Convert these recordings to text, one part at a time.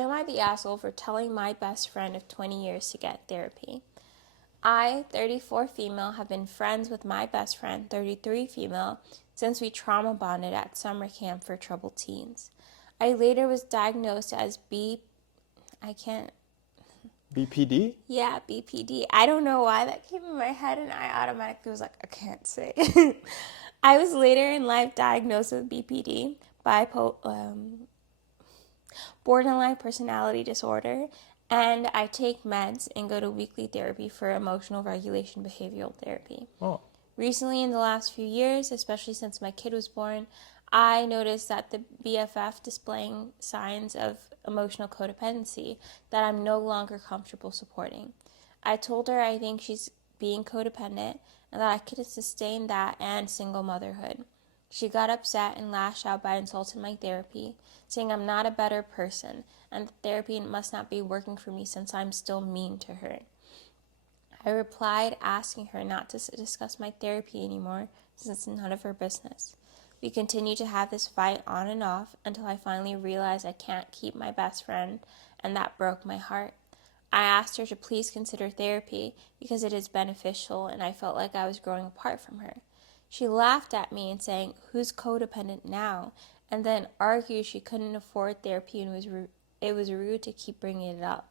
Am I the asshole for telling my best friend of 20 years to get therapy? I, 34 female, have been friends with my best friend, 33 female, since we trauma bonded at summer camp for troubled teens. I later was diagnosed as I can't, BPD? yeah, BPD. I don't know why that came in my head and I automatically was like, I can't say it. I was later in life diagnosed with BPD, borderline personality disorder, and I take meds and go to weekly therapy for emotional regulation behavioral therapy. Oh. Recently, in the last few years, especially since my kid was born, I noticed that the BFF displaying signs of emotional codependency that I'm no longer comfortable supporting. I told her I think she's being codependent and that I could sustain that and single motherhood. She got upset and lashed out by insulting my therapy, saying I'm not a better person and that therapy must not be working for me since I'm still mean to her. I replied asking her not to discuss my therapy anymore since it's none of her business. We continued to have this fight on and off until I finally realized I can't keep my best friend, and that broke my heart. I asked her to please consider therapy because it is beneficial and I felt like I was growing apart from her. She laughed at me and saying, "Who's codependent now?" and then argued she couldn't afford therapy and it was rude to keep bringing it up.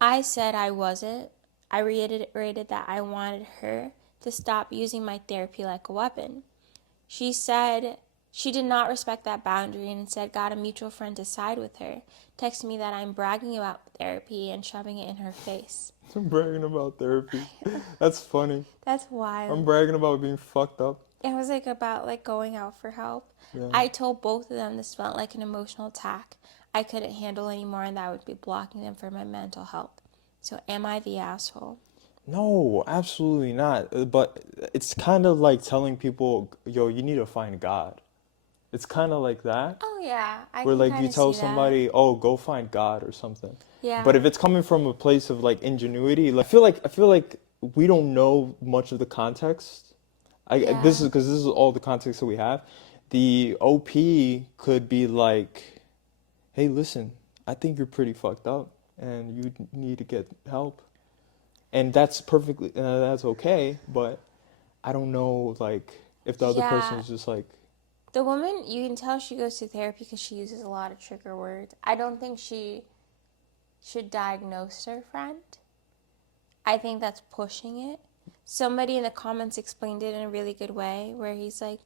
I said I wasn't. I reiterated that I wanted her to stop using my therapy like a weapon. She said she did not respect that boundary and instead got a mutual friend to side with her, texting me that I'm bragging about therapy and shoving it in her face. I'm bragging about therapy. That's funny. That's I'm wild. bragging about being fucked up. It was like about like going out for help. Yeah. I told both of them this felt like an emotional attack I couldn't handle anymore and that would be blocking them from my mental health. So am I the asshole? No, absolutely not. But it's kind of like telling people, yo, you need to find God. It's kind of like that, Oh yeah, I where can like kind you of tell see that. somebody, oh, go find God or something. But Yeah. if it's coming from a place of like ingenuity, like I feel like we don't know much of the context. This is Yeah. because this is all the context that we have. The OP could be like, hey, listen, I think you're pretty fucked up and you need to get help. And that's perfectly, that's okay, but I don't know, like, if the other person Yeah. is just like, The woman, you can tell she goes to therapy because she uses a lot of trigger words. I don't think she should diagnose her friend. I think that's pushing it. Somebody in the comments explained it in a really good way where he's like,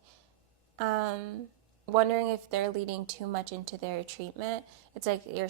um, wondering if they're leading too much into their treatment. It's like you're